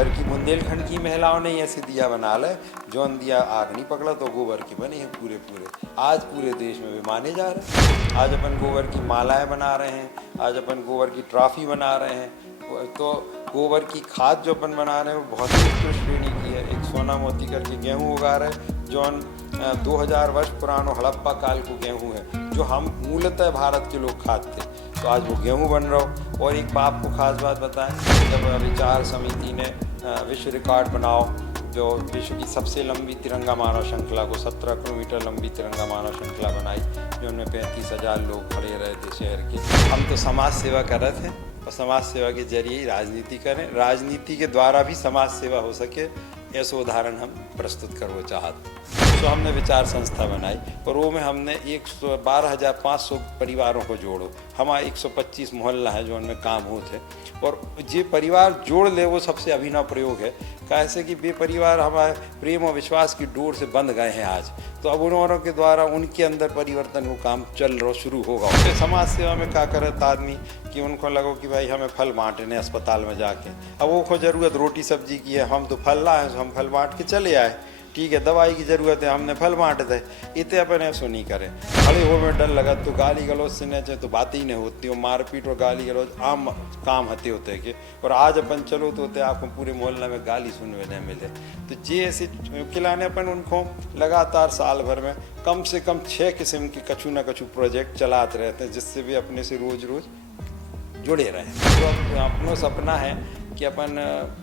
अगर कि बुंदेलखंड की महिलाओं ने ऐसे दिया बना ले, जौन दिया आग नहीं पकड़ा तो गोबर के बने हैं पूरे पूरे। आज पूरे देश में भी माने जा रहे हैं। आज अपन गोबर की मालाएं बना रहे हैं, आज अपन गोबर की ट्रॉफी बना रहे हैं। तो गोबर की खाद जो अपन बना रहे हैं वो बहुत ही उत्कृष्ट श्रेणी की है। एक सोना मोती करके गेहूँ उगा रहे हैं, जौन 2000 वर्ष पुरानो हड़प्पा काल को गेहूँ है, जो हम मूलतः भारत के लोग खाते थे। तो आज वो गेहूँ बन रहा हो। और एक आपको खास बात बताएं, जब विचार समिति ने विश्व रिकॉर्ड बनाओ, जो विश्व की सबसे लंबी तिरंगा मानव श्रृंखला को 17 किलोमीटर लंबी तिरंगा मानव श्रृंखला बनाई, जो उनमें 35,000 लोग खड़े रहे थे शहर के। हम तो समाज सेवा कर रहे थे और समाज सेवा के जरिए राजनीति करें, राजनीति के द्वारा भी समाज सेवा हो सके, ऐसा उदाहरण हम प्रस्तुत करना चाहते। तो हमने विचार संस्था बनाई और वो में हमने 12,500 परिवारों को जोड़ो। हमारा 125 मोहल्ला है जो उनमें काम होते, और ये परिवार जोड़ ले वो सबसे अभिनव प्रयोग है। कैसे कि वे परिवार हमारे प्रेम और विश्वास की डोर से बंध गए हैं आज, तो अब उन्होंने के द्वारा उनके अंदर परिवर्तन को काम चल रहा शुरू होगा। उससे समाज सेवा में क्या करता आदमी कि उनको लगो कि भाई हमें फल बांटने अस्पताल में जाके, अब वो को ज़रूरत रोटी सब्जी की है, हम तो फल लाए तो हम फल बांट के चले आए, ठीक है, दवाई की ज़रूरत है हमने फल बांट दे, इतने अपन ऐसा नहीं करें। खड़े हो में डर लगा तो गाली गलौज से नहीं तो बात ही नहीं होती, वो मारपीट और गाली गलौज आम काम होते के। और आज अपन चलो तो होते आपको पूरे मोहल्ले में गाली सुनने नहीं मिले। तो ये ऐसे खिलाने अपन उनको लगातार साल भर में कम से कम 6 किस्म के कछु न कछु प्रोजेक्ट चलाते रहते हैं, जिससे भी अपने से रोज़ रोज़ जुड़े रहें। तो अपना सपना है कि अपन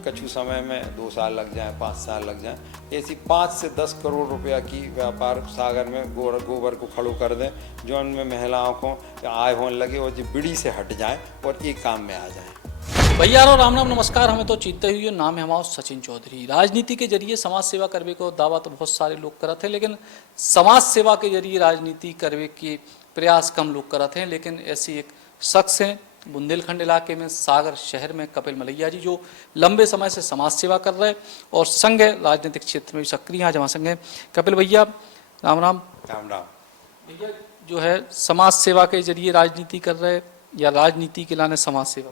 कछु समय में 2 साल लग जाए, 5 साल लग जाए, ऐसी 5 से 10 करोड़ रुपया की व्यापार सागर में गोबर को खड़ो कर दें, जो उनमें महिलाओं को आय होने लगे और जो बीड़ी से हट जाएं और एक काम में आ जाएं। भैया राम राम नमस्कार। हमें तो चीते हुए नाम है हमारा सचिन चौधरी। राजनीति के जरिए समाज सेवा करने को दावा तो बहुत सारे लोग करते हैं, लेकिन समाज सेवा के जरिए राजनीति करने के प्रयास कम लोग करते हैं। लेकिन ऐसी एक शख्स हैं बुंदेलखंड इलाके में, सागर शहर में, कपिल मलैया जी, जो लंबे समय से समाज सेवा कर रहे हैं और संघ राजनीतिक क्षेत्र में भी सक्रिय हैं। जहाँ संघ है कपिल भैया, राम राम। राम राम भैया, जो है समाज सेवा के जरिए राजनीति कर रहे या राजनीति के लाने समाज सेवा?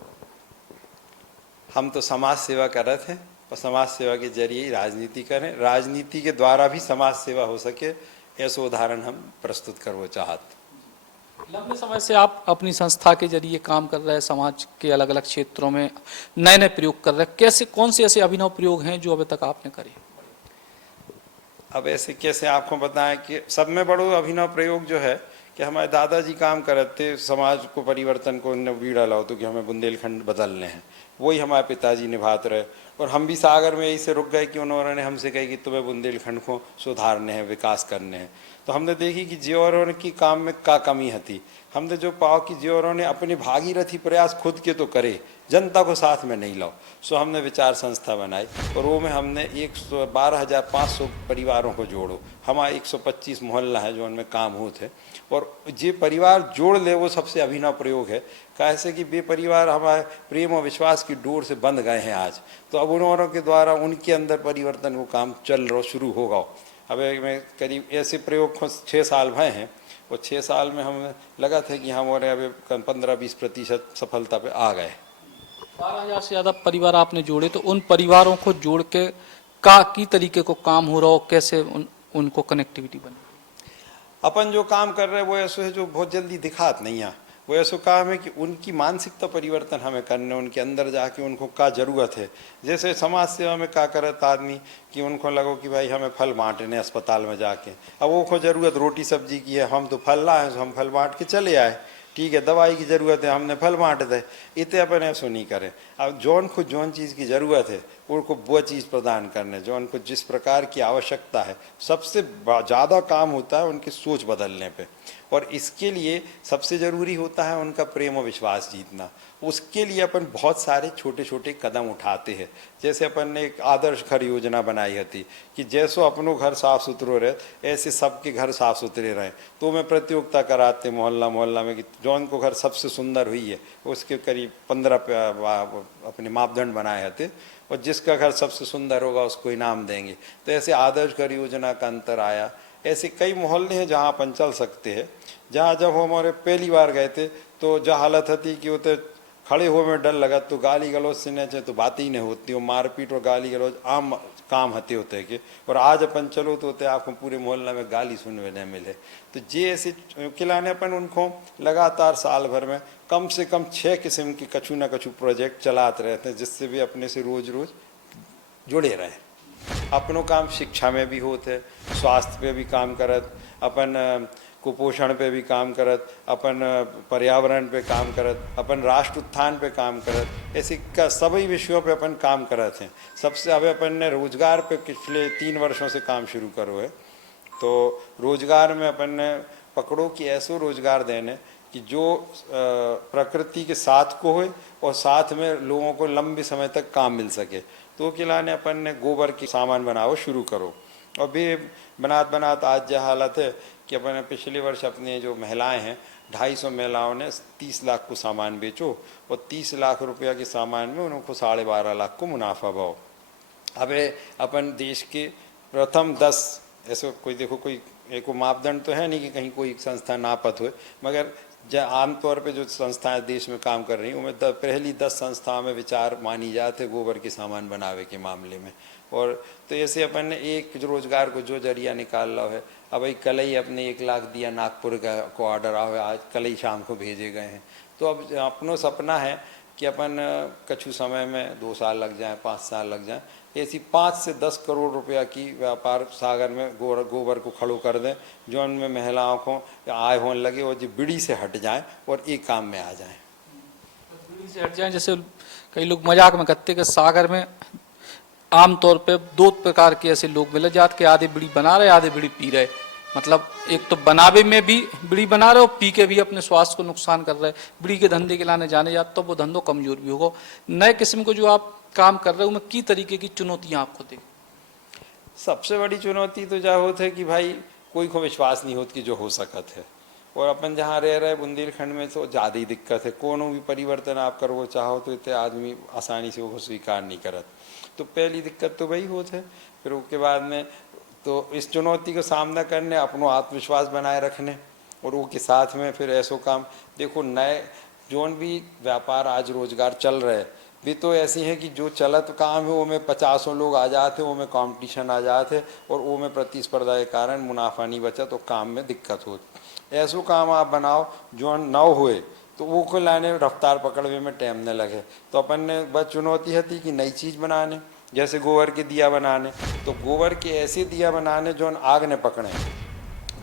हम तो समाज सेवा कर रहे थे और समाज सेवा के जरिए राजनीति करें, राजनीति के द्वारा भी समाज सेवा हो सके, ऐसा उदाहरण हम प्रस्तुत करना चाहते। लंबे समय से आप अपनी संस्था के जरिए काम कर रहे हैं, समाज के अलग अलग क्षेत्रों में नए नए प्रयोग कर रहे हैं। कैसे, कौन से ऐसे अभिनव प्रयोग हैं जो अभी तक आपने करे? अब ऐसे कैसे आपको बताएं कि सब में बड़ो अभिनव प्रयोग जो है कि हमारे दादाजी काम करते थे, समाज को परिवर्तन को उन्होंने बीड़ा लाओ तो कि हमें बुंदेलखंड बदलने हैं, वही हमारे पिताजी निभाते रहे। और हम भी सागर में यही से रुक गए कि उन्होंने हमसे कही कि तुम्हें बुंदेलखंड को सुधारने हैं, विकास करने हैं। तो हमने देखी कि जियोरों की काम में क्या कमी थी। हमने जो पाओ कि जियोरों ने अपने भागीरथी प्रयास खुद के तो करे, जनता को साथ में नहीं लाओ। सो हमने विचार संस्था बनाई और वो में हमने 12,500 परिवारों को जोड़ो। हमारा 125 मोहल्ला है जो उनमें काम होते, और ये परिवार जोड़ ले वो सबसे अभिनव प्रयोग है। कैसे कि वे परिवार हमारे प्रेम और विश्वास की डोर से बंध गए हैं आज, तो अब उन्होंने के द्वारा उनके अंदर परिवर्तन को काम चल रहा शुरू होगा। अब मैं करीब ऐसे प्रयोग को 6 साल भए हैं और 6 साल में हमें लगा था कि हमारे अभी 15-20% सफलता पे आ गए। 12,000 से ज़्यादा परिवार आपने जोड़े, तो उन परिवारों को जोड़ के की तरीके को काम हो रहा हो, कैसे उनको कनेक्टिविटी बने? अपन जो काम कर रहे हैं वो ऐसा है जो बहुत जल्दी दिखात नहीं है। वो ऐसा काम है कि उनकी मानसिकता परिवर्तन हमें करने, उनके अंदर जाके उनको क्या ज़रूरत है। जैसे समाज सेवा में क्या करता आदमी कि उनको लगो कि भाई हमें फल बांटने अस्पताल में जाके, अब वो को ज़रूरत रोटी सब्जी की है, हम तो फल लाए तो हम फल बांट के चले आए, ठीक है, दवाई की ज़रूरत है हमने फल बांट दे, इतने अपन ऐसा नहीं करें। अब जौन को जौन चीज़ की ज़रूरत है उनको वो चीज़ प्रदान करने, जो उनको जिस प्रकार की आवश्यकता है। सबसे ज़्यादा काम होता है उनकी सोच बदलने पे, और इसके लिए सबसे ज़रूरी होता है उनका प्रेम और विश्वास जीतना। उसके लिए अपन बहुत सारे छोटे छोटे कदम उठाते हैं। जैसे अपन ने एक आदर्श घर योजना बनाई थी कि जैसो अपनों घर साफ सुथरो रहे ऐसे सबके घर साफ सुथरे रहें। तो मैं प्रतियोगिता कराते मोहल्ला मोहल्ला में कि जौन को घर सबसे सुंदर हुई है उसके करीब 15 अपने मापदंड बनाए थे, और जिसका घर सबसे सुंदर होगा उसको इनाम देंगे। तो ऐसे आदर्श घर योजना का अंतर आया। ऐसे कई मोहल्ले हैं जहाँ अपन चल सकते हैं। जहाँ जब हम हमारे पहली बार गए थे तो जहाँ हालत थी कि वो तो खड़े हुए में डर लगा तो गाली गलौज से न चाहे तो बात ही नहीं होती, वो मारपीट और गाली गलौज आम काम हते होते के। और आज अपन चलो तो होते आपको पूरे मोहल्ला में गाली सुनने न मिले। तो जे ऐसे खिलाने अपन उनको लगातार साल भर में कम से कम 6 किस्म की कछु न कछु प्रोजेक्ट चलाते रहते हैं, जिससे भी अपने से रोज रोज जुड़े रहें। अपनों काम शिक्षा में भी होते, स्वास्थ्य पे भी काम करत, अपन कुपोषण पे भी काम करत, अपन पर्यावरण पे काम करत, अपन राष्ट्र उत्थान पे काम करत, ऐसे का सभी विषयों पे अपन काम करत हैं। सबसे अब अपन ने रोजगार पे पिछले 3 वर्षों से काम शुरू करो है। तो रोजगार में अपन ने पकड़ो कि ऐसो रोजगार देने कि जो प्रकृति के साथ को हो और साथ में लोगों को लंबे समय तक काम मिल सके। तो खिलाने अपन ने गोबर की सामान बनाओ शुरू करो। और भी बनात बनात आज यह हालत है कि अपन पिछले वर्ष अपने जो महिलाएं हैं 250 महिलाओं ने 30 लाख को सामान बेचो और 30 लाख रुपया के सामान में उनको 12.5 लाख को मुनाफा भाव। अब अपन देश के प्रथम 10 ऐसे कोई देखो कोई एक मापदंड तो है नहीं कि कहीं कोई संस्था नापत हो, मगर आमतौर पे जो संस्थाएं देश में काम कर रही हैं उनमें पहली 10 संस्थाओं में विचार मानी जाते गोबर के सामान बनावे के मामले में। और तो ऐसे अपन ने एक जो रोजगार को जो जरिया निकाल रहा है। अब भाई कल ही अपने 1 लाख दिया नागपुर का को ऑर्डर आओ, आज कल ही शाम को भेजे गए हैं। तो अब अपनों सपना है कि अपन कछु समय में 2 साल लग जाए, 5 साल लग जाए, ऐसी 5 से 10 करोड़ रुपया की व्यापार सागर में गोबर को खड़ो कर दें, जो उनमें महिलाओं को आय होने लगे और जो बीड़ी से हट जाएं और एक काम में आ जाएं। बीड़ी से हट जाएं, जैसे कई लोग मजाक में कहते हैं कि सागर में आमतौर पे 2 प्रकार के ऐसे लोग मिले जाते के आधे बीड़ी बना रहे आधे बीड़ी पी रहे। मतलब एक तो बनावे में भी बीड़ी बना रहे और पी के भी अपने स्वास्थ्य को नुकसान कर रहे। बीड़ी के धंधे के लाने जाने जाते तो वो धंधो कमजोर भी होगा। नए किस्म को जो आप काम कर रहे हो उनमें की तरीके की चुनौतियां आपको देख? सबसे बड़ी चुनौती तो जा होता है कि भाई कोई को विश्वास नहीं होता कि जो हो सकत है। और अपन जहाँ रह रहे बुंदेलखंड में तो ज़्यादा ही दिक्कत है। कोनो भी परिवर्तन आप करो चाहो तो इतने आदमी आसानी से वो स्वीकार नहीं करत। तो पहली दिक्कत तो वही होता है। फिर उसके बाद में तो इस चुनौती का सामना करने अपनो आत्मविश्वास बनाए रखने और वो के साथ में फिर ऐसो काम देखो नए जोन भी व्यापार आज रोजगार चल रहे भी तो ऐसी है कि जो चलत काम है वो में 50 लोग आ जाते, वो में कंपटीशन आ जाते और वो में प्रतिस्पर्धा के कारण मुनाफा नहीं बचा तो काम में दिक्कत होती। ऐसो काम आप बनाओ जो न हुए तो वो को लाने रफ्तार पकड़ने में टाइम न लगे। तो अपन ने बस चुनौती थी कि नई चीज़ बनाने, जैसे गोबर के दिया बनाने। तो गोबर के ऐसे दिया बनाने जो आग ने पकड़े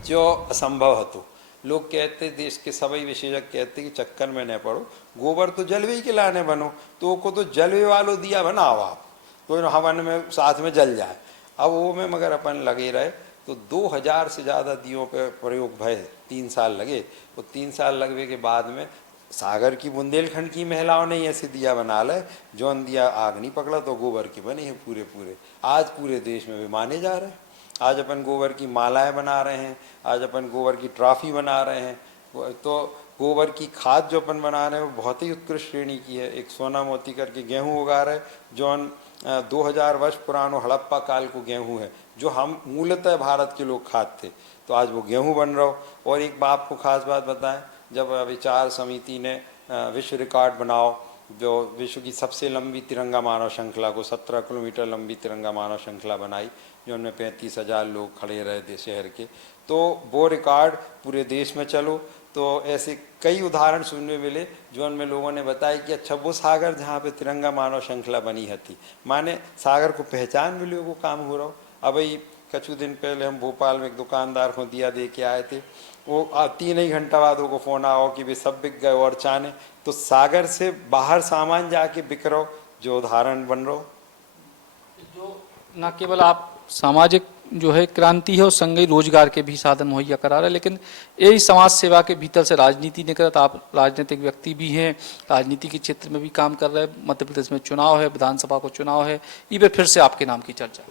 जो असंभव है। तो लोग कहते देश के सभी विशेषज्ञ कहते कि चक्कर में न पड़ो, गोबर तो जलवे के लाने बनो, तो को तो जलवे वालो दिया बनाओ आप तो हवन में साथ में जल जाए। अब वो में मगर अपन लगे रहे तो 2000 से ज़्यादा दियों पे प्रयोग भय 3 साल लगे। वो 3 साल लगने के बाद में सागर की बुंदेलखंड की महिलाओं ने ऐसे दिया बना ले जो दिया आग नहीं पकड़ा तो गोबर की बनी है पूरे आज पूरे देश में भी माने जा रहे हैं। आज अपन गोबर की मालाएं बना रहे हैं, आज अपन गोबर की ट्रॉफी बना रहे हैं। तो गोबर की खाद जो अपन बना रहे हैं वो बहुत ही उत्कृष्ट श्रेणी की है। एक सोना मोती करके गेहूँ उगा रहे जो 2000 वर्ष पुरानो हड़प्पा काल को गेहूँ है जो हम मूलतः भारत के लोग खाते थे। तो आज वो गेहूँ बन रहा हो। और एक बात को खास बात बताएं, जब विचार समिति ने विश्व रिकॉर्ड बनाओ जो विश्व की सबसे लंबी तिरंगा मानव श्रृंखला को 17 किलोमीटर लंबी तिरंगा मानव श्रृंखला बनाई जो उनमें 35,000 लोग खड़े रहे थे शहर के। तो वो रिकॉर्ड पूरे देश में चलो। तो ऐसे कई उदाहरण सुनने मिले जो उनमें लोगों ने बताया कि अच्छा वो सागर जहाँ पे तिरंगा मानव श्रृंखला बनी थी माने सागर को पहचान मिले वो काम हो रहा हो। अब भाई कछु दिन पहले हम भोपाल में एक दुकानदार को दिया दे के आए थे, वो 3 ही घंटा बाद वो फ़ोन आओ कि वे सब बिक गए और चाने तो सागर से बाहर सामान जाके बिक रहो जो उदाहरण बन रहा हो। जो न केवल आप सामाजिक जो है क्रांति है और संगई रोजगार के भी साधन मुहैया करा रहे हैं, लेकिन यही समाज सेवा के भीतर से राजनीति ने करत। आप राजनीतिक व्यक्ति भी हैं, राजनीति के क्षेत्र में भी काम कर रहे हैं। मध्य प्रदेश में चुनाव है, विधानसभा को चुनाव है, ये फिर से आपके नाम की चर्चा।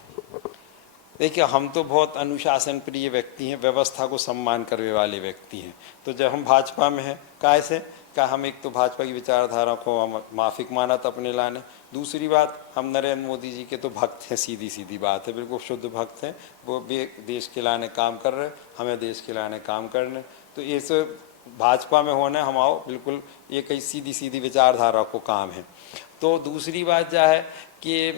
देखिए हम तो बहुत अनुशासन प्रिय व्यक्ति हैं, व्यवस्था को सम्मान करने वाले व्यक्ति हैं। तो जब हम भाजपा में हैं काय से क्या हम एक तो भाजपा की विचारधारा को हम माफिक मानत अपने लाने। दूसरी बात हम नरेंद्र मोदी जी के तो भक्त हैं, सीधी सीधी बात है, बिल्कुल शुद्ध भक्त हैं। वो भी देश के लाने काम कर रहे, हमें देश के लाने काम करने। तो ये सब भाजपा में होने हम आओ बिल्कुल ये कई सीधी सीधी विचारधारा को काम है। तो दूसरी बात क्या है कि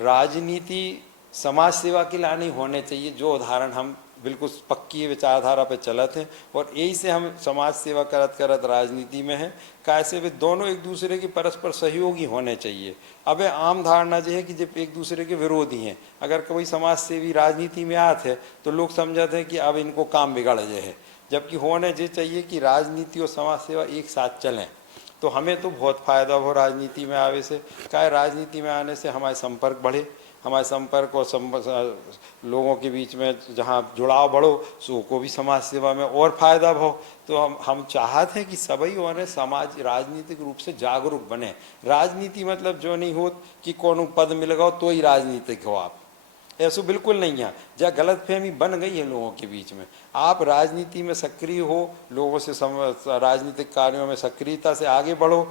राजनीति समाज सेवा के लिए नहीं होने चाहिए, जो उदाहरण हम बिल्कुल पक्की विचारधारा पे चलत हैं और यही से हम समाज सेवा करत करत राजनीति में हैं। कैसे वे दोनों एक दूसरे के परस्पर सहयोगी होने चाहिए। अब ये आम धारणा जो है कि जब एक दूसरे के विरोधी हैं, अगर कोई समाज सेवी राजनीति में आते हैं तो लोग समझते हैं कि अब इनको काम बिगड़ जाए है, जबकि होने जो चाहिए कि राजनीति और समाज सेवा एक साथ चलें। तो हमें तो बहुत फायदा हो राजनीति में आवे से। क्या राजनीति में आने से हमारे संपर्क बढ़े, हमारे संपर्क और लोगों के बीच में जहाँ जुड़ाव बढ़ो सो को भी समाज सेवा में और फायदा हो। तो हम चाहते हैं कि सभी होने समाज राजनीतिक रूप से जागरूक बने। राजनीति मतलब जो नहीं हो कि कौन पद मिल गया तो ही राजनीतिक हो आप, ऐसा बिल्कुल नहीं है। जहाँ गलतफहमी बन गई है लोगों के बीच में, आप राजनीति में सक्रिय हो, लोगों से राजनीतिक कार्यों में सक्रियता से आगे बढ़ो,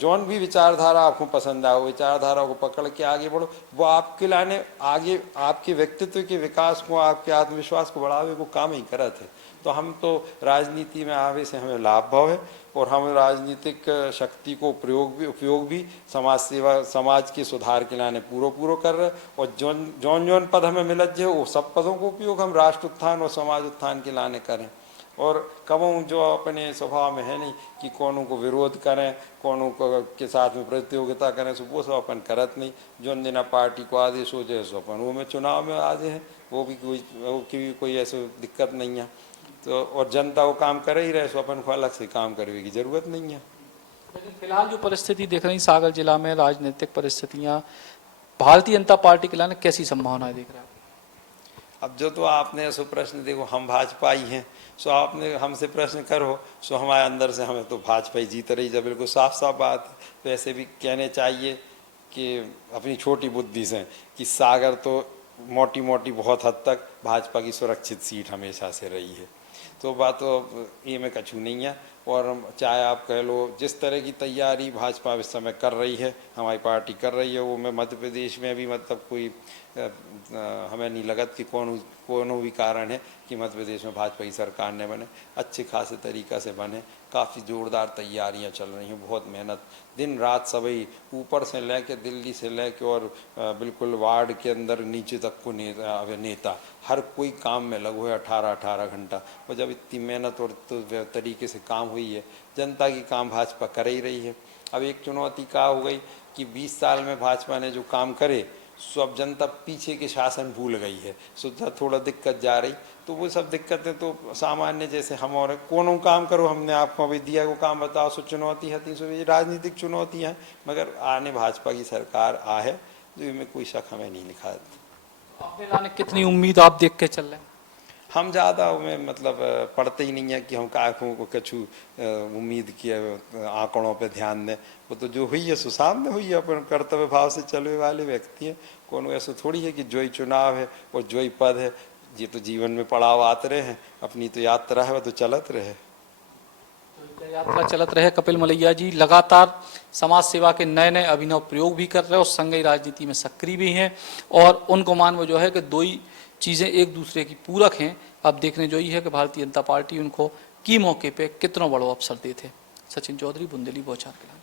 जौन भी विचारधारा आपको पसंद आए विचारधारा को पकड़ के आगे बढ़ो, वो आपके लाने आगे आपके व्यक्तित्व के विकास को, आपके आत्मविश्वास को बढ़ावे को काम ही करत है। तो हम तो राजनीति में आवे से हमें लाभ भाव है और हम राजनीतिक शक्ति को उपयोग भी समाज सेवा समाज के सुधार के लाने पूरा कर रहे। और जौन पद हमें मिलत है वो सब पदों को उपयोग हम राष्ट्र उत्थान और समाज उत्थान के लाने करें। और कबों जो अपने स्वभाव में है नहीं कि कौनों को विरोध करें, कौनों को के साथ में प्रतियोगिता करें, सो वो सब अपन करत नहीं। जो दिन पार्टी को आदेश हो जाए सो अपन वो में चुनाव में आजे हैं, वो भी कोई ऐसी दिक्कत नहीं है। तो और जनता वो काम करे ही रहे, सो अपन को अलग से काम करने की जरूरत नहीं है। लेकिन फिलहाल जो परिस्थिति देख रही सागर जिला में राजनीतिक परिस्थितियां, भारतीय जनता पार्टी के लाने कैसी संभावनाएं देख रहे हैं? अब जो तो आपने ऐसा प्रश्न देखो, हम भाजपा ही हैं, सो आपने हमसे प्रश्न करो सो हमारे अंदर से हमें तो भाजपा ही जीत रही है, बिल्कुल साफ साफ बात है। तो ऐसे भी कहने चाहिए कि अपनी छोटी बुद्धि से कि सागर तो मोटी मोटी बहुत हद तक भाजपा की सुरक्षित सीट हमेशा से रही है। तो बात तो ये में कछू नहीं है। और चाहे आप कह लो जिस तरह की तैयारी भाजपा इस समय कर रही है, हमारी पार्टी कर रही है, वो मैं मध्य प्रदेश में भी मतलब कोई हमें नहीं लगत कि कौन भी कारण है कि मध्य प्रदेश में भाजपा की सरकार ने बने। अच्छे खासे तरीक़ा से बने, काफ़ी ज़ोरदार तैयारियां चल रही हैं, बहुत मेहनत दिन रात सभी ऊपर से लेके दिल्ली से लेके और बिल्कुल वार्ड के अंदर नीचे तक को नेता हर कोई काम में लगो है 18 घंटा। और जब इतनी मेहनत और तो तरीके से काम हुई है, जनता की काम भाजपा कर ही रही है। अब एक चुनौती क्या हो गई कि 20 साल में भाजपा ने जो काम करे सो अब जनता पीछे के शासन भूल गई है, सो थोड़ा दिक्कत जा रही। तो वो सब दिक्कतें तो सामान्य, जैसे हम और कौन काम करो, हमने आपको अभी दिया को काम बताओ, सो चुनौती है, सो ये राजनीतिक चुनौती है। मगर आने भाजपा की सरकार आ है, जो इनमें कोई शक हमें नहीं दिखा। अपने लाने कितनी उम्मीद आप देख के चल रहे हैं? हम ज़्यादा में मतलब पढ़ते ही नहीं है कि हम काकों को कछु उम्मीद किए आंकड़ों पे ध्यान दें। वो तो जो हुई है सो सामने हुई है, अपन कर्तव्य भाव से चलने वाले व्यक्ति हैं। कौन ऐसा थोड़ी है कि जो ही चुनाव है और जो ही पद है, ये तो जीवन में पड़ाव आते रहे हैं, अपनी तो यात्रा है वो तो चलत रहे। तो यात्रा चलत रहे। कपिल मलैया जी लगातार समाज सेवा के नए नए अभिनव प्रयोग भी कर रहे हैं और संघीय राजनीति में सक्रिय भी हैं और उनको मान वो जो है कि दो ही चीज़ें एक दूसरे की पूरक हैं। अब देखने जो ही है कि भारतीय जनता पार्टी उनको की मौके पे कितना बड़ा अवसर देते। सचिन चौधरी, बुंदेली, बौछार के।